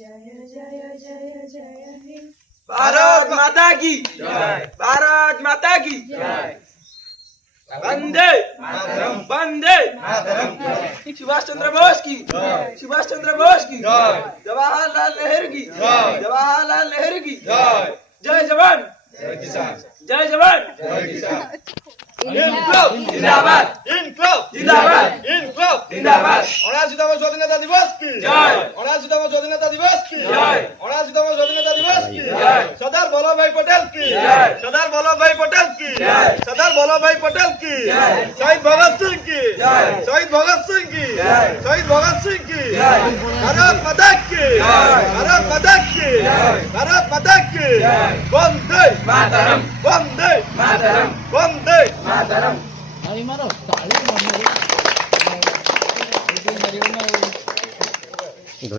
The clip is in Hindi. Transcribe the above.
जय जय जय जय हे भारत माता की जय। भारत माता की जय। वंदे वंदे मातरम। सुभाष चंद्र बोस की जय। सुभाष चंद्र बोस की जय। जवाहरलाल नेहरू की जय। जवाहरलाल नेहरू की जय। जय जवान जय किसान। जय जवान जय किसान। इनकलाब जिंदाबाद ইনকলাব जिंदाबाद ইনকলাব जिंदाबाद 79তম স্বাধীনতা দিবস কি জয়। 79তম স্বাধীনতা দিবস কি জয়। 79তম স্বাধীনতা দিবস কি জয়। সর্দার বল্লভভাই পটেল কি জয়। সর্দার বল্লভভাই পটেল কি জয়। সর্দার বল্লভভাই পটেল কি জয়। শহীদ ভগৎ সিং কি জয়। শহীদ ভগৎ সিং কি জয়। শহীদ ভগৎ সিং কি জয়। ভারত মাতা কি জয়। ভারত মাতা কি জয়। ভারত মাতা কি জয়। বন্দে मातरम বন্দে मातरम বন্দে मातरम Ay, mano, dale, mano.